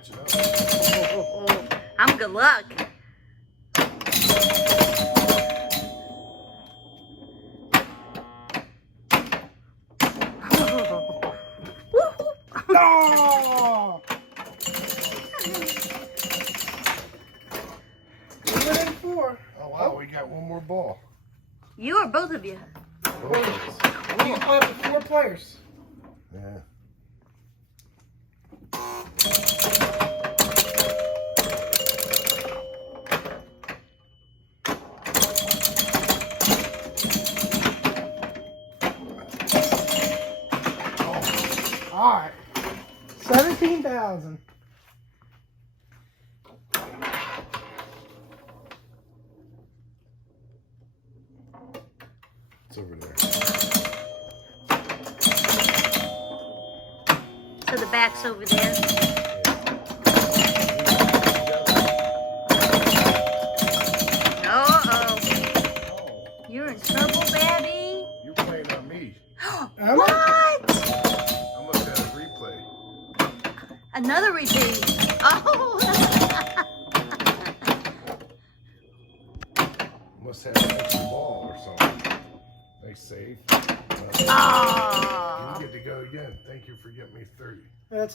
catch it up. I'm good luck. Oh! Within 4. Oh wow, we got one more ball. You or both of you? Both of us. You can play up to 4 players. Yeah. All right. 17,000. It's over there. So the back's over there. Uh-oh. You're in trouble, Babby. You're playing on me. What? I must have a replay. Another repeat. Oh. Must have an extra ball or something. Nice save. Oh. You get to go again. Thank you for getting me 30. That's